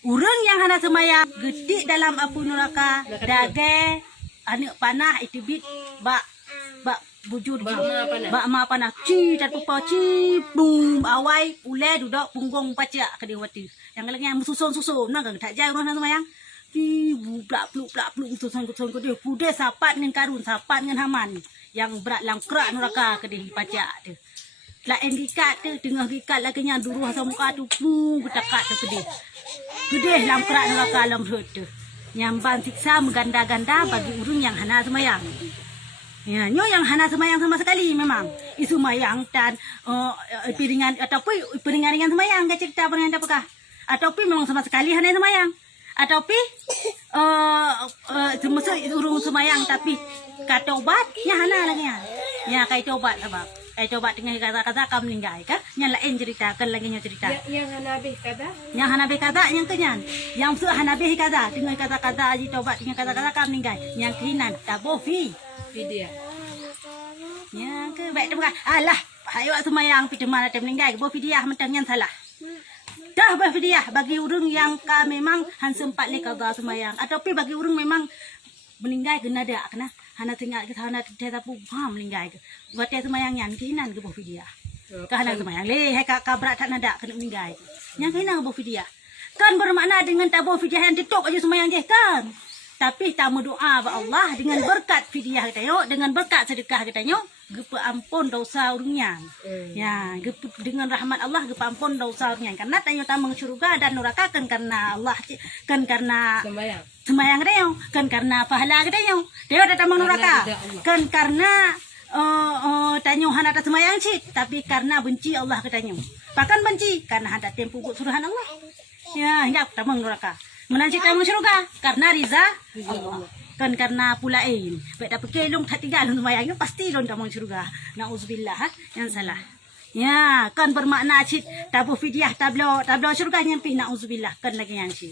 Urang yang hana semayang gede dalam api neraka dage anak panah itu bit bak bujur bak ma panah ci tatupa ci bum awai ule duduk punggung pacak ke dewati yang yang susun nah tak jai orang semayang ci blak pluk susun ke dia kude sapat dengan karun sapat dengan haman yang berat langkrak neraka ke dia pacak tu lain gikat tu tengah gikat lagi nya duruh asam muka tu betakat tu ke dia gede langkrak neraka alam tu nyamban siksa mengganda-ganda bagi urang yang hana semayang. Ya, nyo yang hana semayang sama sekali memang. Isu mayang dan piringan ataupun piringan semayang ke cerita dengan apakah? Ataupun memang sama sekali hana semayang. Ataupun semasa urung semayang tapi kata obatnya hana lagi ya. Ya kata obat sebab coba dengan kata-kata kamu meninggal kan yang lain ceritakan lagi yang cerita yang hanabe kata yang kenyan yang su hanabe kata dengan kata-kata aji coba dengan kata-kata kamu meninggal yang kinan tabofi dia yang ke baik tu alah ayo semayang pi mana tem meninggal bo fidiah mentang yang salah dah bah fidiah bagi urang yang ka memang han sempat le qada semayang ataupun bagi urang memang meninggal kena ada kena hana tinggal ke hana desa pu pam meninggal ke buat semayang yang kinan ke bo fidiah ka hana semayang le hai ka berat tak nada kena meninggal yang kinan bo fidiah kan bermakna dengan tabo fidiah yang titok aja semayang je kan tapi tamu doa ba Allah dengan berkat fidiah kita yo dengan berkat sedekah kita yo gepa ampun dosa urangnya ya dengan rahmat Allah gepa ampun dosa urangnya karena tanyo tamang syurga dan neraka kan karena Allah kan karena semayang kita yo kan karena pahala kita yo dia ada tamang neraka kan karena tanyo hana ta semayang cik tapi karena benci Allah kita yo bahkan benci karena ada tempu suruhan Allah ya hingga tamang neraka menanti tamang syurga karena riza Allah kan karena pulain baik dapat kelong tak tinggal semayang pasti lon tamang syurga nauzubillah yang salah ya kan bermakna cik tabu fidyah tablo syurga nyampi nauzubillah kan lagi yang cik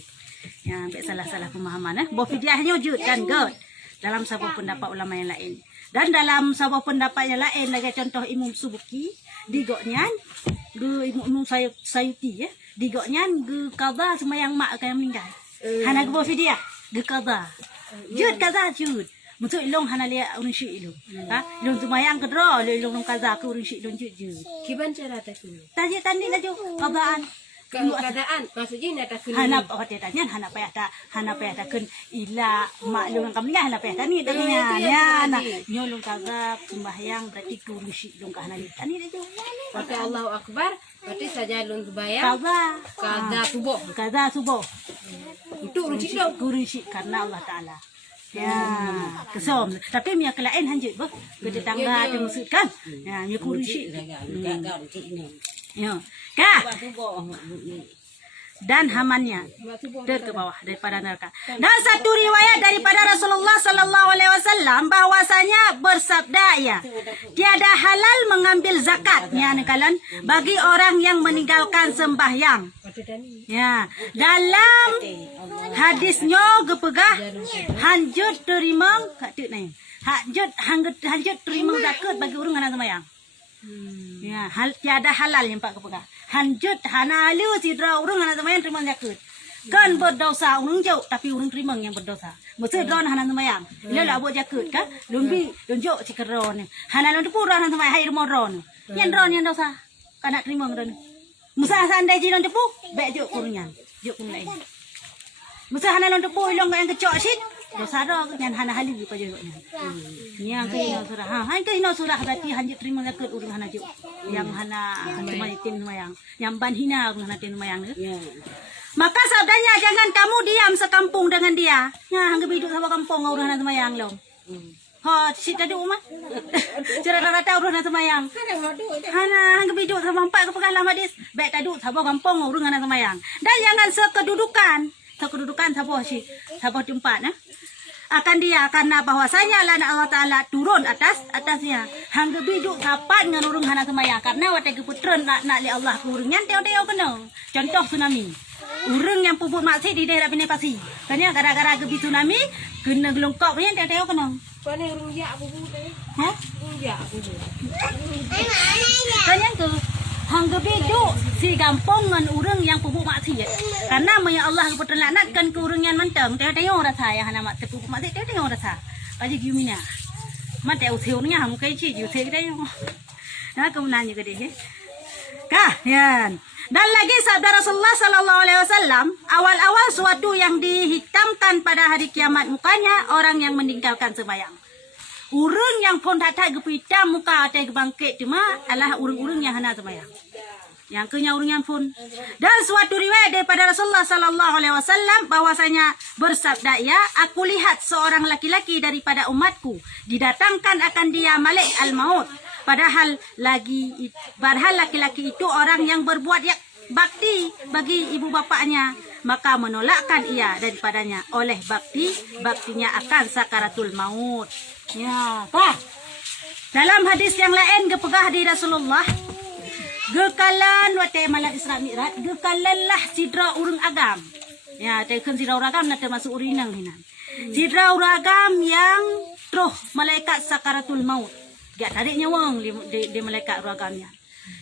ya baik salah pemahaman bo fidyahnya wujud kan god dalam sebuah pendapat ulama yang lain dan dalam sebuah pendapat yang lain lagi contoh Imam Subuki digoknya Imam Sayuti ya digoknya ge qada semayang mak yang meninggal hana ge bo fidyah ge qada jud kaza jud mutu ilong hana le urang shi ilong ha ilong semayang kedro le ilong kaza ke urang shi ilong jud kiban cara tak dulu tadi laju qadaan keadaan maksudnya nak tak hana apa tanya hana payah ta kun ila maklum kam ni hana payah tani danya ya na nyolong kaza sembahyang berarti urang shi ilong ka hana tani laju kata Allahu Akbar berarti saja lun sembahyang kaza subuh itu urang shi karena Allah Taala ya kesom tapi mia kelain hanjut bah ke tetangga ada maksud kan ya mia kursi ya ka dan hamannya ke bawah daripada neraka. Dan satu riwayat daripada Rasulullah sallallahu alaihi wasallam bahwasanya bersabda ya, tiada halal mengambil zakatnya nekalan bagi orang yang meninggalkan sembahyang. Ya, dalam hadisnya gepegah hanjut terima katut nai. Hanjut terima zakat bagi orang yang sembahyang. Ya, tiada halal yang pak gepegah. Hanjut hana alu sidra urang hana semayang terima zakat. Kan berdosa urang jauh tapi urang terima yang berdosa. Maksud ron hana semayang. Lela buat zakat kan? Lumbi tunjuk cikeron. Hana lon tepu ron hana semayang hai rumah ron. Yang ron yang dosa. Kana terima ron. Musa sandai jiron tepu, baik juk kurungan. Juk kun lain. Musa hana lon tepu ilong yang kecok sit. Dosa ro yang hana hali pa juknya. Yang kena surah. Ha, kena surah berarti hanjut terima zakat urang hana juk. Yang hana semaitin semayang. Yang ban hina urang hana tin semayang. Maka sabdanya jangan kamu diam sekampung dengan dia. Nah, hangga hidup sama kampung urang hana semayang lom. Ha, sita duk mah. Cara rata urang hana semayang. Hana hangga hidup sama empat kepegang lama dis. Baik taduk sama kampung urang hana semayang. Dan jangan sekedudukan sabah tempat akan dia karena bahwasanya lana Allah Taala turun atasnya hangga biduk kapan dengan urang hana semayang karena watai keputren nak li Allah ke urang teo kena contoh tsunami urang yang puput maksi di daerah Penai Pasir kanya gara-gara gebi tsunami kena gelongkok punya teo kena pane urang ya bubu teh ha urang ya bubu kanya tu hang gebiduk si gampang ngan urang yang pupuk maksiat. Karena maya Allah keperlanatkan ke urang yang manteng, tengok rasa yang hana mak pupuk maksiat tengok rasa. Aji gimana? Mate usiurnya hang kai ci usir kita yo. Nah, kemudian juga deh. Kah, yan. Dan lagi sabda Rasulullah sallallahu alaihi wasallam, awal-awal suatu yang dihitamkan pada hari kiamat mukanya orang yang meninggalkan sembahyang. Urang yang pun tak gepitam muka atai bangkit cuma adalah urang-urang yang hana sembahyang. Yang kenya urang yang pun. Dan suatu riwayat daripada Rasulullah sallallahu alaihi wasallam bahwasanya bersabda ia, aku lihat seorang laki-laki daripada umatku didatangkan akan dia Malik al-Maut. Padahal laki-laki itu orang yang berbuat bakti bagi ibu bapaknya, maka menolakkan ia daripadanya oleh baktinya akan sakaratul maut. Ya, kah? Dalam hadis yang lain gepegah di Rasulullah, gekalan wate malam Isra Mi'raj, gekalanlah sidra urang agam. Ya, tekan sidra urang agam nak termasuk urinang hinan. Sidra urang agam yang truh malaikat sakaratul maut. Gak tarik nyawang di malaikat ragamnya.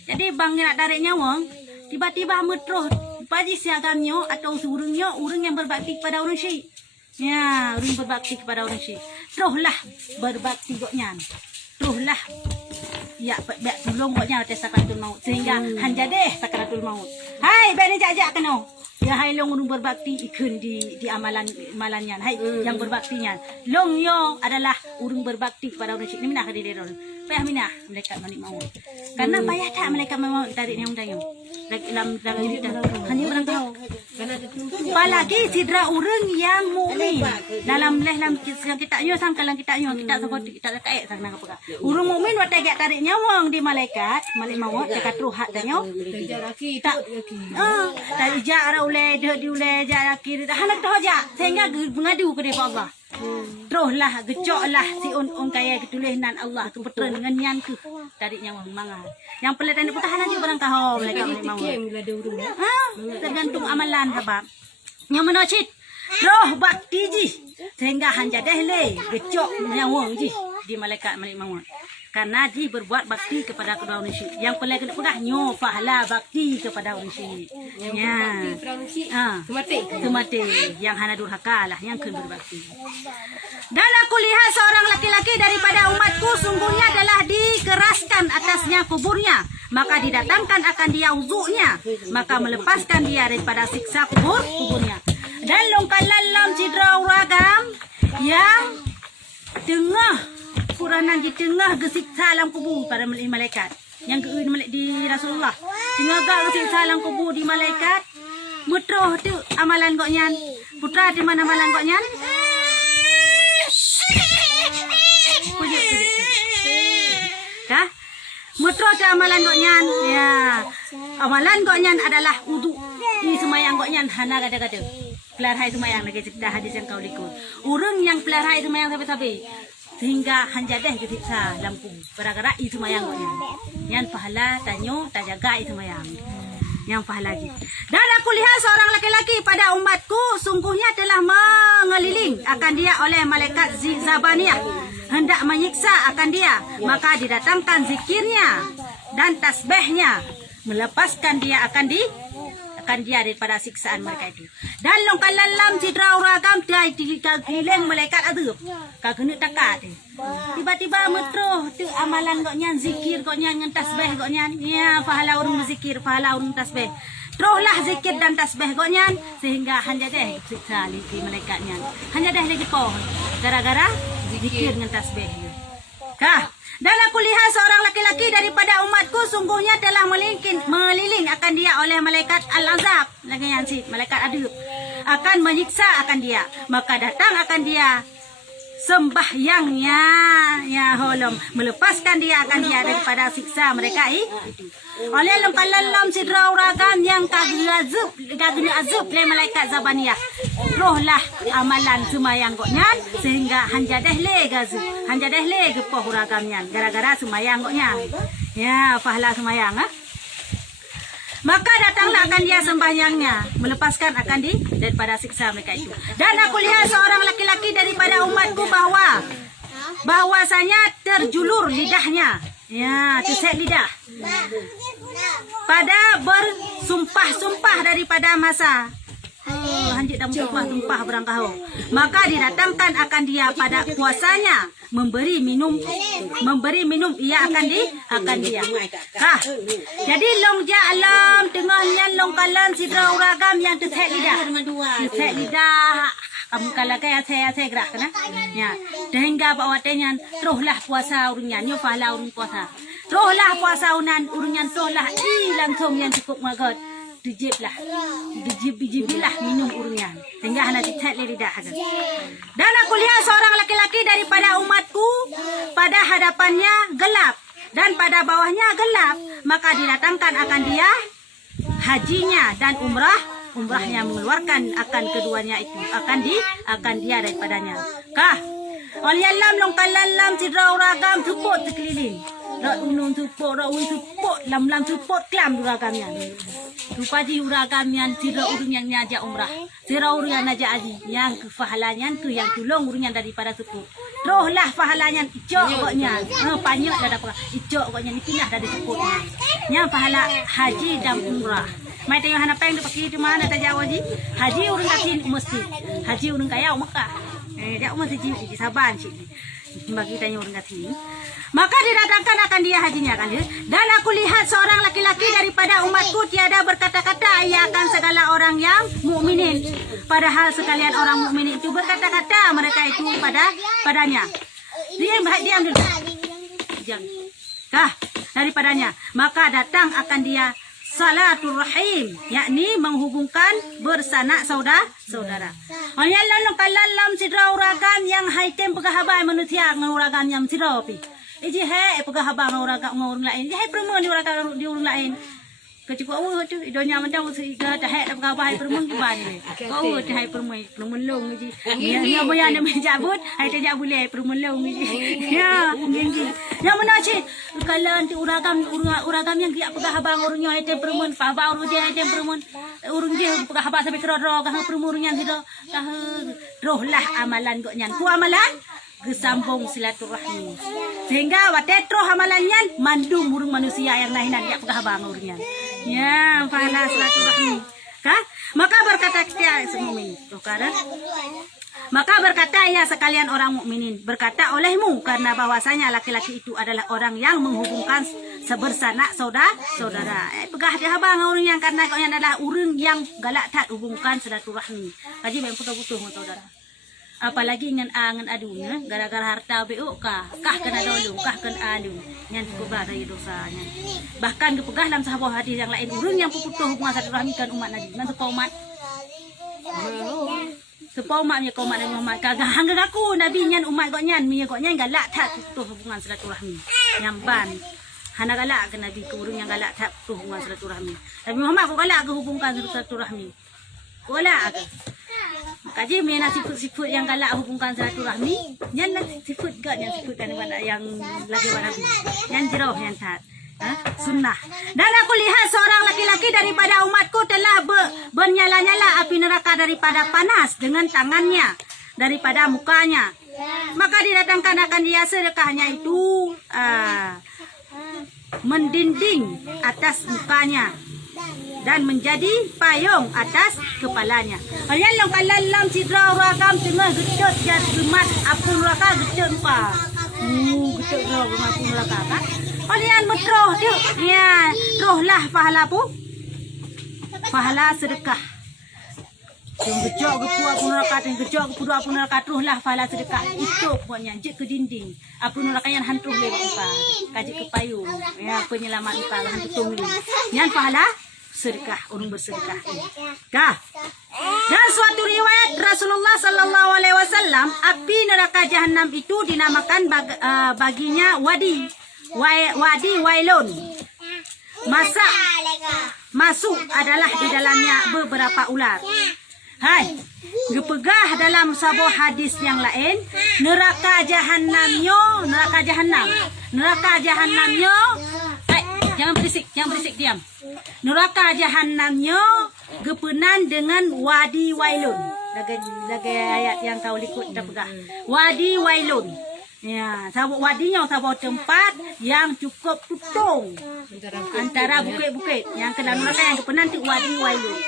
Jadi bang nak tarik nyawang, tiba-tiba metroh paji si agamnya atau urangnya, urang yang berbakti kepada orang syekh. Ya, urang berbakti kepada orang syekh. Teruslah berbakti goknya. Teruslah ya bak tolong goknya atas sakaratul maut sehingga hanjadeh sakaratul maut. Hai, bani jak-jak kena. Ya hai long urang berbakti ikun di amalannya. Hai yang berbaktinya. Long yo adalah urang berbakti kepada orang syekh. Ni minah ka diri orang. Payah minah malaikat malik maut. Karena payah tak malaikat maut tarik yang dayung. Dalam cerita hanya orang tahu. Apalagi sidra urang yang mukmin. Dalam yang kita nyo sangkalan kita nyo kita seperti kita kait sang nang apa. Urang mukmin wat tarik nyawang di malaikat malik maut dekat ruhat danyo. Tak dari jarak ulai diulai jarak kiri hanak dah aja sehingga mengadu kepada Allah. Teruslah gecoklah si on kaya ketulisan Allah tu betul dengan nyan ke tarik nyawang mangal. Yang pelatan putahan aja barang kahau mereka mau. Tergantung amalan sebab. Yang menocit roh bakti ji sehingga hanjadah le gecok nyawang ji di malaikat malik maut. Karena dia berbuat bakti kepada kedua orang syekh. Yang paling kena pedah nyo pahala bakti kepada orang syekh. Ya. Semati yang hana durhaka lah yang kena berbakti. Dan aku lihat seorang laki-laki daripada umatku sungguhnya adalah dikeraskan atasnya kuburnya, maka didatangkan akan dia uzuknya, maka melepaskan dia daripada siksa kuburnya. Dan longkalan cidra uragam yang tengah Quranan di tengah gesiksa alam kubur pada malaikat yang di Rasulullah tengah gesiksa alam kubur di malaikat mutroh tu amalan goknyan putra di mana amalan goknyan kah mutroh tu amalan goknyan ya amalan goknyan adalah wudu di semayang goknyan hana gada-gada pelarhai semayang lagi cerita hadis yang kau likut urang yang pelarhai semayang sampai-sampai sehingga hanjadah kesiksa lampu gara-gara itu mayang goknya yang pahala tanyo tak jaga itu mayang yang pahala lagi. Dan aku lihat seorang laki-laki pada umatku sungguhnya telah mengeliling akan dia oleh malaikat Zabaniyah hendak menyiksa akan dia, maka didatangkan zikirnya dan tasbihnya melepaskan dia akan dia daripada siksaan mereka itu. Dan longkalan lam cidra uragam dia digiling malaikat adab. Kagena takat. Tiba-tiba metroh tu amalan goknya zikir goknya dengan tasbih goknya. Ya pahala urang zikir, pahala urang tasbih. Teruslah zikir dan tasbih goknya sehingga hanjadah siksa di malaikatnya. Hanjadah lagi kau gara-gara zikir dengan tasbih. Kah? Dan aku lihat seorang laki-laki daripada umatku sungguhnya telah meliling akan dia oleh malaikat al-azab lagi yang si malaikat adab akan menyiksa akan dia, maka datang akan dia sembahyangnya ya holom melepaskan dia akan dia daripada siksa mereka itu. Oleh longkalan sidra uragam yang kagena azab le malaikat Zabaniyah. Rohlah amalan semayang goknya sehingga hanjadah le gazu. Hanjadah le gepoh uragamnya gara-gara semayang goknya. Ya, pahala semayang Maka datanglah akan dia sembahyangnya melepaskan akan daripada siksa mereka itu. Dan aku lihat seorang laki-laki daripada umatku bahwasanya terjulur lidahnya. Ya, tusuk lidah. pada bersumpah-sumpah daripada masa hanjit dan tumpah berangkahau, maka didatangkan akan dia pada puasanya memberi minum ia akan dia. Jadi long ja alam tengahnya long kalan sidra uragam yang tetek lidah kamu kalakai ate gerak kena ya sehingga bawatnya teruslah puasa urunyan yo pahala urun puasa teruslah puasa urunyan teruslah langsung yang cukup magot dijiblah minum urunyan sehingga hana tetek lidah ada. Dan aku lihat seorang laki-laki daripada umatku pada hadapannya gelap dan pada bawahnya gelap, maka didatangkan akan dia hajinya dan umrahnya mengeluarkan akan keduanya itu akan dia daripadanya. Walialam longkalam sidra uragam tupot sekeliling. Unun tupot, tupot, lam tupot klam uragamnya. Rupaji uragamnya sidra urunyan aja umrah. Sidra urunyan aja aji yang kefahalanya yang tulung urunyan daripada tupot. Rohlah pahalanya icok koknya. Banyak dah dapat icok koknya dipindah dari tupotnya. Yang pahala haji dan umrah. Mai tengok hana peng dipakai di mana tak jauh haji urang katin mesti haji urang kaya Mekah dia mesti ji saban sih bagi tanya urang katin maka didatangkan akan dia hajinya kan dan aku lihat seorang laki-laki daripada umatku tiada berkata-kata ia akan segala orang yang mukminin padahal sekalian orang mukmin itu berkata-kata mereka itu padanya diam dulu jangan daripadanya maka datang akan dia Salaturrahim, yakni menghubungkan bersanak saudara. Hanya lalu kalam sidra uragam yang haitem pegahabai manusia nguragam yang siropi. Iji he pegahabang ngurang lain. Iji he perempuan di urang lain. Kecuali tu idonya mendang sehingga dah he pegahabai perempuan gimana? Kau dah he perempuan long iji. Yang boleh anda menjabut, hai tidak boleh perempuan long iji. Ya, gini. Yang mana sih? Kalau nanti uragam yang dia pegahabang urungnya haitem perempuan, pahaba urung dia haitem perempuan, urung dia pegahabang sampai kerod perempuan yang tidak rohlah amalan koknya. Ku amalan kesambung silaturahmi. Sehingga watetro amalannya mandum burung manusia yang lain dia pegahabang urungnya. Ya, pahala silaturahmi. Maka berkata kita semua ini, maka berkata ya sekalian orang mukminin berkata olehmu karena bahwasanya laki-laki itu adalah orang yang menghubungkan sebersanak saudara. Pegah dia abang orang yang karena kau yang adalah orang yang galak tak hubungkan silaturahmi. Kaji memang butuh saudara. Apalagi dengan angan adunya gara-gara harta beo kah kena dolung kah kena adu yang kubah dari dosanya. Bahkan kepegah dalam sahabat hadis yang lain orang yang putus hubungan silaturahmi kan umat Nabi. Nanti umat supaya umatnya kau umat Nabi Muhammad kagak hangga aku Nabi nyan umat kau nyan mia kau nyan galak tak putus hubungan silaturahmi. Nyamban hana galak ke Nabi ke orang yang galak tak putus hubungan silaturahmi. Nabi Muhammad kau galak ke hubungkan silaturahmi. Kau galak ke? Kaji mina sifat yang galak hubungkan silaturahmi, yang sifat gak yang sifat yang lagi Nabi, yang jauh yang tat, sunnah. Dan aku lihat seorang laki-laki daripada umatku telah bernyala-nyala api neraka daripada panas dengan tangannya daripada mukanya. Maka didatangkan akan dia sedekahnya itu mendinding atas mukanya dan menjadi payung atas kepalanya. Ayang kalalam sidra uragam tengah gedut jas gemat apun neraka gedut pa. Gedut rumah apun neraka kan. Kalian metroh tu. Ya, rohlah pahala pu. Pahala sedekah. Yang gejok ke puak apun neraka, yang gejok ke puak apun neraka rohlah pahala sedekah. Itu pokoknya jek ke dinding. Apun neraka yang hantuh lewat upa. Kaji ke payung. Ya, penyelamat upa hantu tungli. Yang pahala sedekah, orang bersedekah. Dan suatu riwayat Rasulullah Sallallahu Alaihi Wasallam, api neraka Jahanam itu dinamakan baginya wadi wailun. Masuk adalah di dalamnya beberapa ular. Hai, gepegah dalam sebuah hadis yang lain, neraka Jahanamnya. Jangan berisik, diam. Neraka Jahanamnya gepenan dengan wadi wailun. Lagi ayat yang kau likut dah pegah. Wadi wailun. Ya, sabuk wadinya sabuk tempat yang cukup tutung antara bukit-bukit yang ke dalam neraka yang penanti wadi wailun.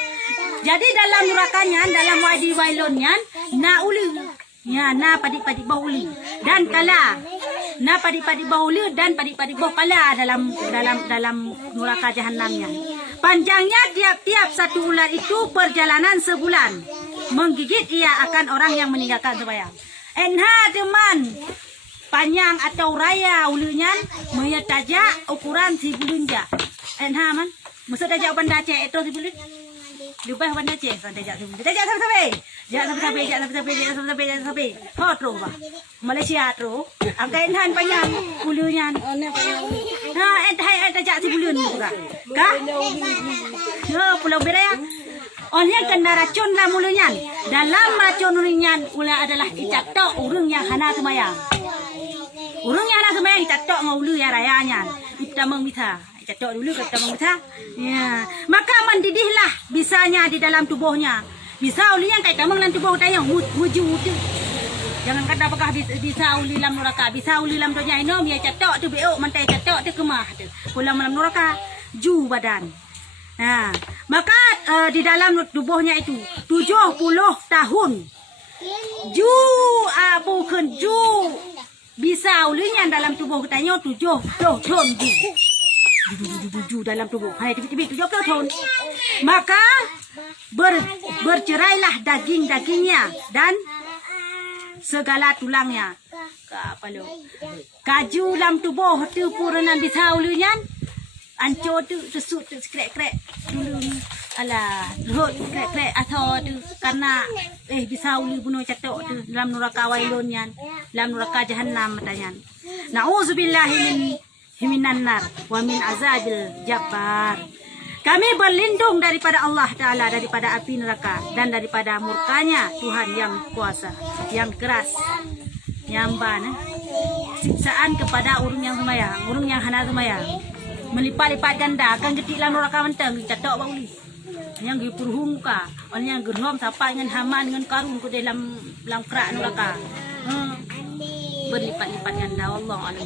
Jadi dalam nerakanya, dalam wadi wailunnya, na uli, ya na padik-padik bau uli dan kala, na padik-padik bau uli dan padik-padik bau kala dalam neraka jahanamnya. Panjangnya tiap-tiap satu ular itu perjalanan sebulan. Menggigit ia akan orang yang meninggalkan sembahyang. Enha teman panjang atau raya ulunya maya tajak ukuran si bulunja. Enha man, masa tajak benda cek itu si bulun. Lebih benda cek tajak si bulun. Tajak sampai. Jangan sampai. Ho terus bah. Malaysia terus. Angka enhan panjang ulunya. Ha, enha tajak si bulun juga. Kah? Yo, Pulau Beraya. Onnya kena racun lah mulanya. Dalam racun mulanya ula adalah icatok urung yang hana semayang. Urung yang hana semayang icatok ngulu ya rayanya. Kita mengmita. Icatok dulu kita mengmita. Ya. Maka mendidihlah bisanya di dalam tubuhnya. Bisa ulinya kayak tamang dalam tubuh kita yang wujud. Jangan kata apakah bisa uli dalam neraka. Bisa uli dalam dunia inom ya icatok tu beok mantai icatok tu kemah tu. Pulang dalam neraka ju badan. Nah, maka di dalam tubuhnya itu 70 tahun. Ju bukan ju bisa ulinya dalam tubuh katanya 70 tahun ju dalam tubuh. Hai tiba-tiba 70 tahun. Maka bercerailah daging-dagingnya dan segala tulangnya. Apa lo? Kaju dalam tubuh tu puranan bisa ulinya. Ancur tu sesut tu krek-krek dulu ala rot krek-krek atau tu karena bisa uli bunuh catok tu dalam neraka wailunnya dalam neraka jahanam matanya. Nauzubillahi minan nar wa min azabil jabbar. Kami berlindung daripada Allah Ta'ala daripada api neraka dan daripada murkanya Tuhan yang kuasa, yang keras, yang bana. Siksaan kepada urung yang semayang, urung yang hana semayang. Melipat-lipat ganda akan getik dalam neraka mentang catok bauli yang gipurhung ka orang yang gerhom sapa dengan haman dengan karun ke dalam kerak neraka berlipat-lipat ganda Allah alam